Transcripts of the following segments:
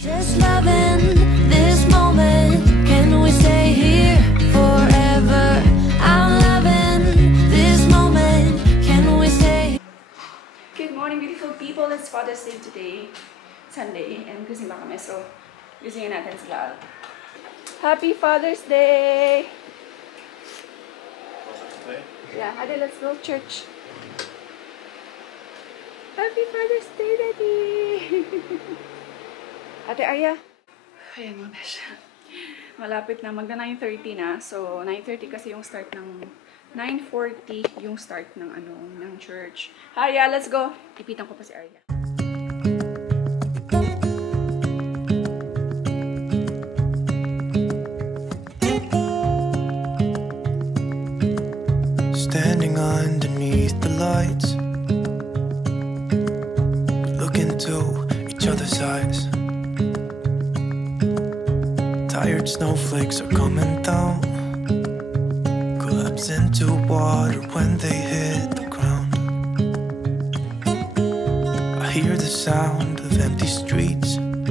Just loving this moment. Can we stay here forever? I'm loving this moment. Can we stay? Good morning, beautiful people. It's Father's Day today, Sunday, and gising ba kami? So, gisingin natin sila. Happy Father's Day! Yeah, Ate, let's go church. Happy Father's Day, Daddy! Ate Arya. Ayan mga besh. Malapit na. Magna 9:30 na. So, 9:30 kasi yung start ng... 9:40 yung start ng ng church. Arya, let's go! Ipitan ko pa si Arya. Standing underneath the lights, look into each other's eyes. Tired snowflakes are coming down, collapse into water when they hit the ground. I hear the sound of empty streets, and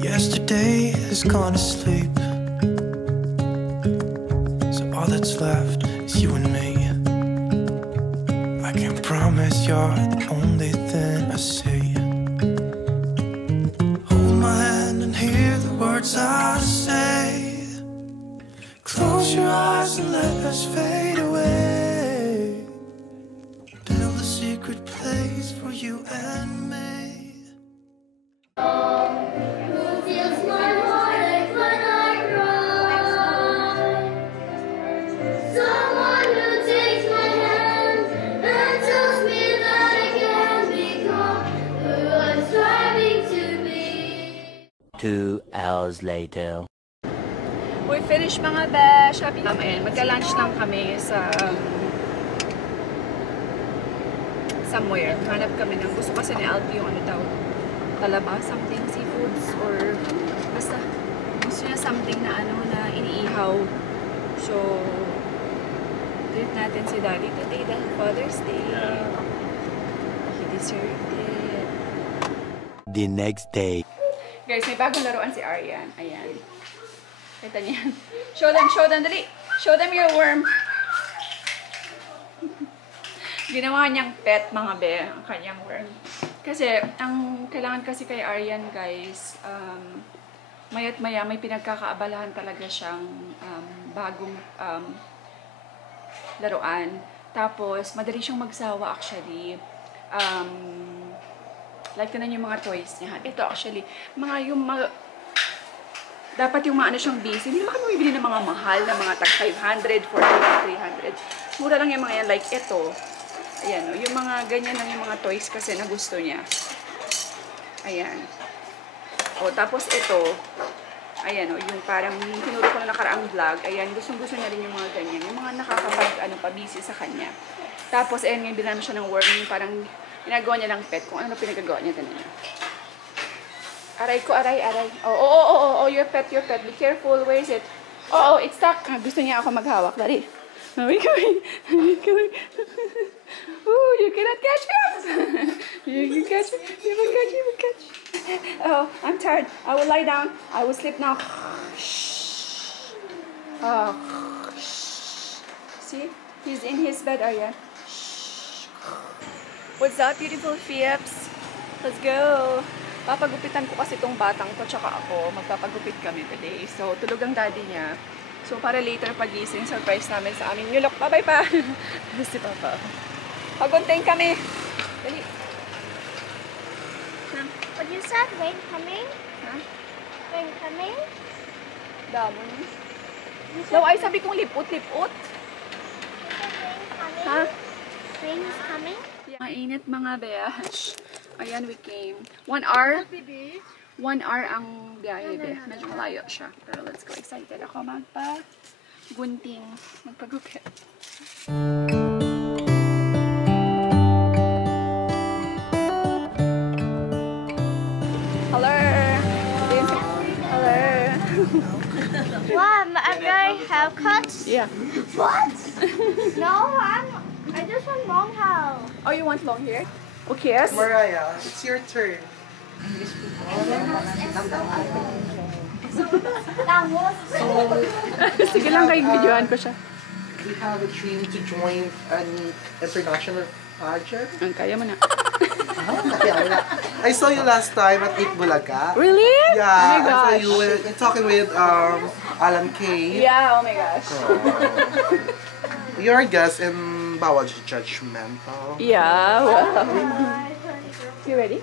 yesterday has gone to sleep. All that's left is you and me. I can't promise you're the only thing I see. Hold my hand and hear the words I say. Close your eyes and let us fade away. Build a secret place for you and me. Two hours later. We finished mga besh. Happy namin. Magka-lunch lang kami sa somewhere. Hanap kami ng gusto kasi ni Alpi yung daw. Talaba, something seafoods or basta gusto niya something na na iniihaw. So treat natin si Daddy today dahil Father's Day. He deserved it. The next day. Guys, may bagong laruan si Aryan. Ayan. Kita niya. Show them, dali. Show them your worm. Ginawa niyang pet, mga be, ang kanyang worm. Kasi, ang kailangan kasi kay Aryan, guys, maya't maya, may pinagkakaabalahan talaga siyang bagong laruan. Tapos, madali siyang magsawa, actually. Like, tanan yung mga toys niya. Ito, actually, dapat yung mga siyang busy. Hindi naman kami bibili ng mga mahal na mga tag 500, 400, 300. Mura lang yung mga yan. Like, ito. Ayan, yung mga ganyan lang yung mga toys kasi na gusto niya. Ayan. O, tapos ito. Ayan, yung parang tinuro ko na nakaraang vlog. Ayan, gustong-gusto niya rin yung mga ganyan. Yung mga busy sa kanya. Tapos, ayan, ngayon din namin siya ng worm. Parang, ginagawa niya lang pet. Kung ano pinagagawa niya, ganun niya. Aray ko, aray. Oh, your pet. Be careful. Where is it? Oh, it's stuck. Gusto niya ako maghawak. Dali. Wait, come. Ooh, you cannot catch me. You can catch me. You will catch. Oh, I'm tired. I will lie down. I will sleep now. Oh, see? He's in his bed, Arya. What's up, beautiful Phipps? Let's go! Papagupitan ko kasi itong batang to, tsaka ako. Magpapagupit kami today. So, tulog ang daddy niya. So, para later pagising, surprise namin sa aming nyulok. Bye-bye pa! Si Papa. Pagunting kami! Dali! What you said? Rain coming? Ha? Rain coming? Damon. No, ay sabi kong lipot. You said rain coming? Ha? Rain is coming? Mainit mga besh. Ayan, we came. 1 hour. 1 hour ang biyahe, be. Medyo malayo siya. Pero let's go. Excited ako magpa-gunting. Magpagupit. Hello. Hello. Wow, a guy haircuts? Yeah. What? No, I just want long hair. Oh, you want long hair? Okay, yes. Mariah, it's your turn. Sige lang, kay videoan ko siya. We have a dream to join an international pageant. Ang kaya mo na. I saw you last time at Eat Bulaga. Really? Yeah, Oh my I saw gosh. you talking with Alan Kay. Yeah, oh my gosh. You're a guest in bawal judgmental. Yeah, wow. You ready?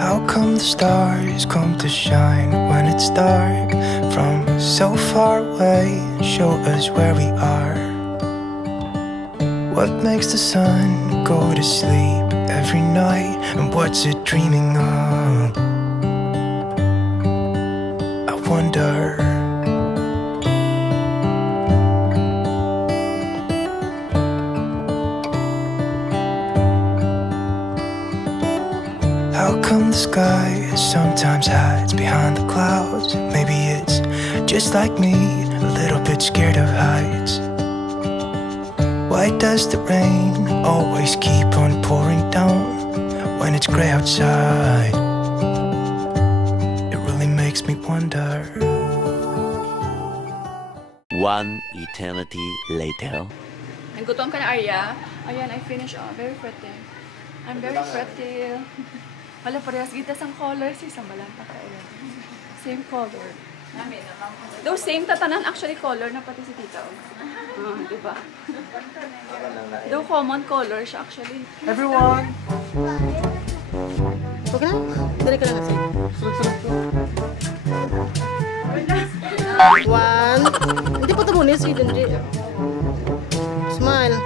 How come the stars come to shine when it's dark from so far away? Show us where we are. What makes the sun go to sleep every night? And what's it dreaming of? I wonder. How come the sky sometimes hides behind the clouds? Maybe it's just like me, a little bit scared of heights. Why does the rain always keep on pouring down when it's gray outside? It really makes me wonder. One eternity later. Nagutom ka na, Arya? Ayan, I finished. Oh, very pretty. I'm very pretty. Wala, parehas gitas ang colors. Isang balanta ka. Same color. Though same tatanan actually color na pati si Tita. Diba? Though common color siya actually. Everyone! Huwag na. Dali ka lang kasi. One. Hindi pa ito muna. Sige, Dendri. Smile.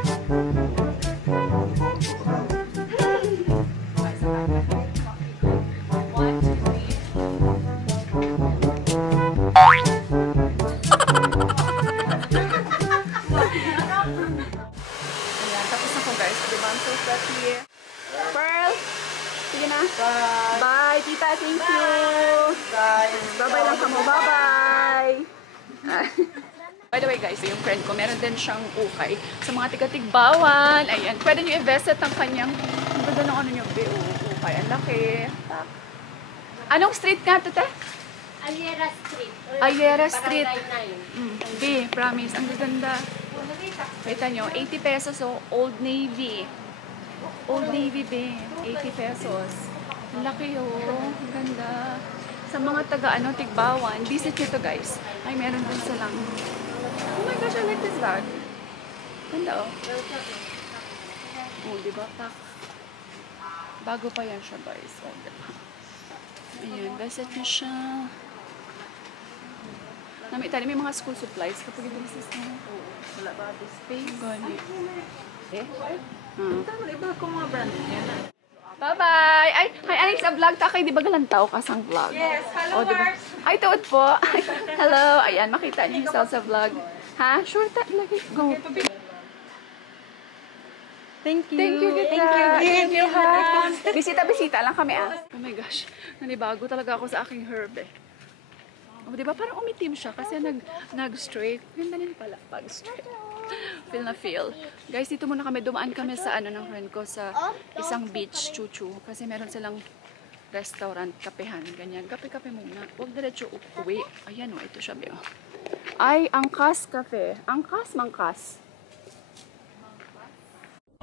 Ayan, tapos na ko guys. Diba? I'm so pretty. Pearl! Sige na. Bye, Tita. Thank you. Bye-bye lang kamo. Bye-bye. By the way guys, yung friend ko, meron din siyang ukay sa mga tiga-tigbawan. Ayan, pwede nyo i-visit ang kanyang, ang ganda ng ano nyo, ukay. Ang laki. Anong street nga ito, te? Aliera Street. Ayera Street. 9. B, promise. Ang ganda. Kita nyo, 80 pesos o Old Navy. Old Navy, B. 80 pesos. Ang laki oh. Ang ganda. Sa mga taga, tigbawan, visit nyo to guys. Ay, meron din silang. Oh my gosh, I like this bag. Ganda oh. Oh, diba? Pak. Bago pa yan siya guys. Oh, diba? Ayan, visit nyo siya. Namit tayo, may mga school supplies kapag ito business mo. Wala ba this space? Gani. Eh? Iba ko mga brand. Bye-bye! Ay, Alex, sa vlog ta kay di ba galantaw ka sang vlog? Yes, hello Mars! Ay, tuod po! Hello! Ayan, makita niyo sa vlog. Ha? Sure, lagi. Go! Thank you! Thank you, Gita! Thank you, ha! Bisita-bisita lang kami, ah. Oh my gosh, nanibago talaga ako sa aking herb, eh. O, diba? Parang umitim siya kasi nag-straight. Ganda din pala pag straight. Feel na feel. Guys, dito muna kami. Dumaan kami sa ng friend ko sa isang beach, Chuchu. Kasi meron silang restaurant, kapehan, ganyan. Kape-kape muna. Huwag diretso uwi. Ayan o, ito siya. Bio. Ay, Angkas Cafe. Angkas, Mangkas.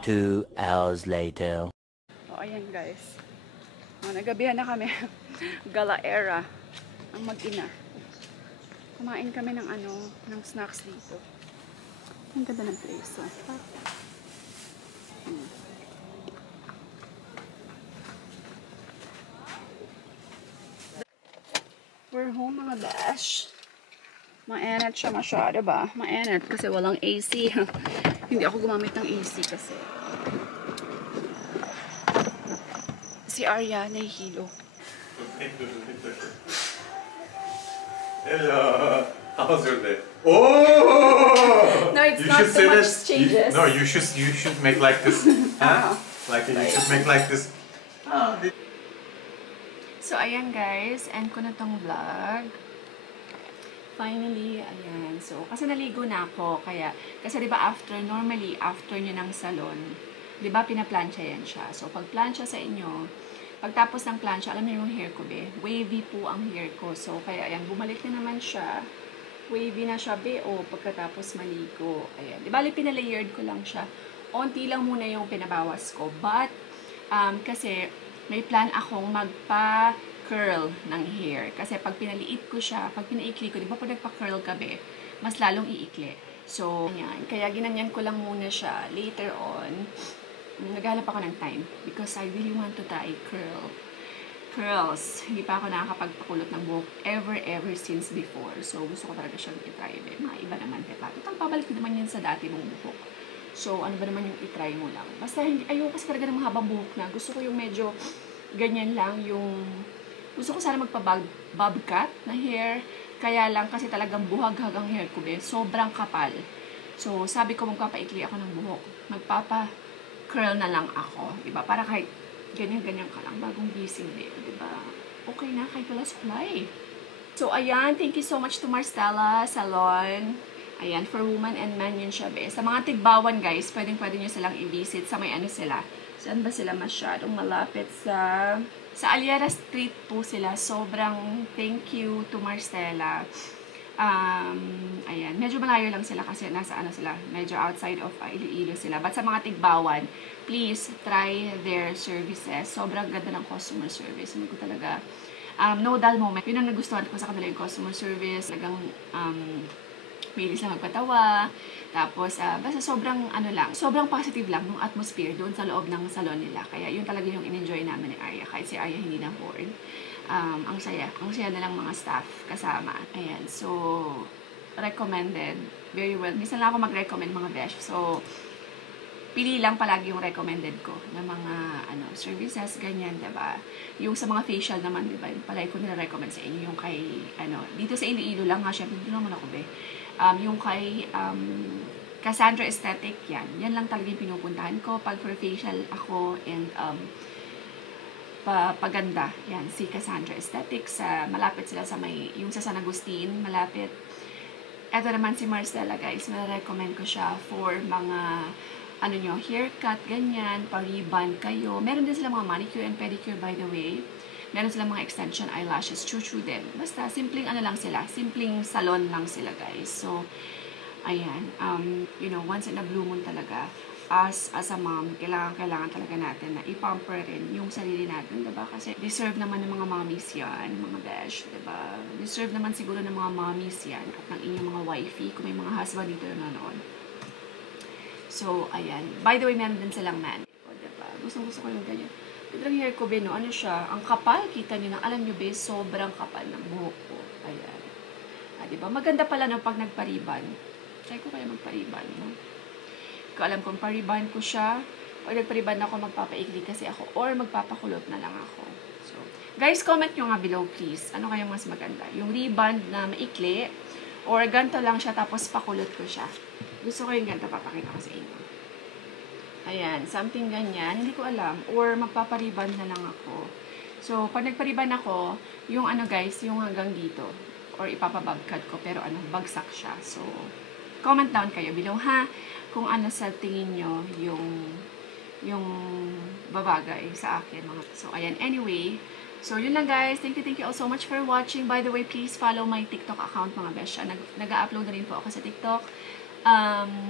2 hours later. O, ayan guys. O, nagabihan na kami. Galaera. Ang mag-ina. Kumain kami ng ng snacks dito. Ang ganda ng place. Oh. We're home mga bash. Mainit siya masyado ba? Mainit kasi walang AC. Hindi ako gumamit ng AC kasi. Si Arya nahihilo. Hello. How was your day? Oh! No, it's you not should so say much that. changes. No, you should make like this. Huh? Like you should make like this. Oh, So, ayan guys, end ko na tong vlog. Finally, ayan. So, kasi naligo na ako, kaya, kasi diba normally, after nyo ng salon, diba pinaplansya yan siya. So, pag plansya sa inyo, pagtapos ng plancha, alam niyo yung hair ko, be? Wavy po ang hair ko. So, kaya ayan, bumalik na naman siya. Wavy na siya, be, o pagkatapos maligo. Ayan. Di bali, pinalayered ko lang siya. Onti lang muna yung pinabawas ko. But, kasi, may plan akong magpa-curl ng hair. Kasi pag pinaliit ko siya, pag pinaikli ko, di ba pag nagpa-curl ka, be, mas lalong iikli. So, ayan. Kaya ginanyan ko lang muna siya. Later on, naghanap ako ng time because I really want to try curls. Hindi pa ako nakakapagpakulot ng buhok ever since before. So, gusto ko talaga siyang itry. Mga iba naman, diba? Total, pabalik naman yan sa dati mong buhok. So, ano ba naman yung itry mo lang? Basta, ayoko kasi talaga ng mahabang buhok na. Gusto ko yung medyo ganyan lang yung... Gusto ko sana magpa-bob cut na hair. Kaya lang kasi talagang buhag-hag ang hair ko, be. Sobrang kapal. So, sabi ko magpapaikli ako ng buhok. Magpapa-curl na lang ako. Diba? Para kahit ganyan-ganyan ka lang. Bagong gising, be. Diba? Okay na, kahit wala supply. So, ayan. Thank you so much to Marstella Salon. Ayan, for woman and man yun siya, be. Sa mga tigbawan, guys, pwedeng-pwede nyo silang i-visit sa may ano sila. Saan ba sila masyadong malapit sa Aliera Street po sila. Sobrang thank you to Marstella. Ayan, medyo malayo lang sila kasi nasa ano sila, medyo outside of Iloilo sila. But sa mga tigbawan, please try their services. Sobrang ganda ng customer service. Hindi ko talaga, no dull moment. Yun ang nagustuhan ko sa kanila yung customer service. Talagang, may sila magpatawa. Tapos, basta sobrang, sobrang positive lang ng atmosphere doon sa loob ng salon nila. Kaya yun talaga yung in-enjoy namin ni Arya. Kahit si Arya hindi na bored. Ang saya na lang mga staff kasama. Ayan, so, recommended. Very well. Minsan lang ako mag-recommend mga besh. So, pili lang palagi yung recommended ko ng mga, services, ganyan, diba? Yung sa mga facial naman, diba? Yung palagi ko nila-recommend sa inyo. Yung kay, dito sa Iloilo lang nga, syempre, dito naman ako, be. Yung kay Cassandra Aesthetic, yan lang talaga yung pinupuntahan ko pag for facial ako and paganda, yan, si Cassandra Aesthetics, malapit sila sa may, yung sa San Agustin, malapit. Eto naman si Marstella, guys, recommend ko siya for mga haircut, ganyan, pa-rebond kayo. Meron din sila mga manicure and pedicure, by the way. Meron silang mga extension eyelashes, chuchu din. Basta, simpleng lang sila. Simpleng salon lang sila, guys. So, ayan. Once in a blue moon talaga, as a mom, kailangan talaga natin na ipamper rin yung sarili natin, diba? Kasi deserve naman ng mga mommies yan, mga besh, diba? Deserve naman siguro ng mga mommies yan at ng inyong mga wifey, kung may mga husband dito na nanonood. So, ayan. By the way, meron din silang man. Diba? Gusto ko yung ganyan. Ito lang hair ko, be, no? Ano siya? Ang kapal, kita nyo na. Alam nyo, be, sobrang kapal ng buhok ko. Ayan. Diba? Maganda pala no, pag nagpariban. Try ko kaya magpariban, no? Hindi ko alam kung pariban ko siya. Pag nagpariban ako, magpapaikli kasi ako. Or magpapakulot na lang ako. So, guys, comment nyo nga below, please. Ano kaya mas maganda? Yung reband na maikli, or ganito lang siya, tapos pakulot ko siya. Gusto ko yung ganito, papakita ko sa inyo. Ayan, something ganyan. Hindi ko alam. Or magpapariban na lang ako. So, pag nagpariban ako, yung guys, yung hanggang dito. Or ipapababcad ko. Pero bagsak siya. So, comment down kayo below, ha? Kung sa tingin nyo yung babagay sa akin. So, ayan. Anyway, so, yun lang, guys. Thank you all so much for watching. By the way, please follow my TikTok account, mga besh. Nag-upload na rin po ako sa TikTok.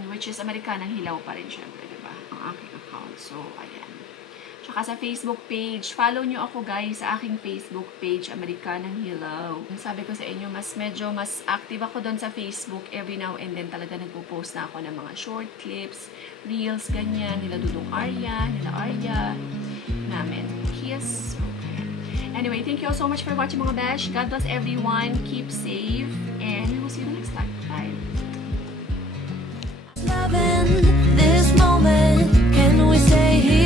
Which is Amerikanang Hilaw pa rin, syempre, diba? Ang aking account. So, ayan. Tsaka sa Facebook page, follow nyo ako, guys, sa aking Facebook page, Amerikanang Hilaw. Sabi ko sa inyo, medyo mas active ako doon sa Facebook. Every now and then, talaga nagpo-post na ako ng mga short clips, reels, ganyan, nila Dudong Arya, nila Arya, namin. Kiss. Anyway, thank you all so much for watching, mga besh. God bless everyone. Keep safe. And we will see you next time. Bye. Loving this moment, can we stay here?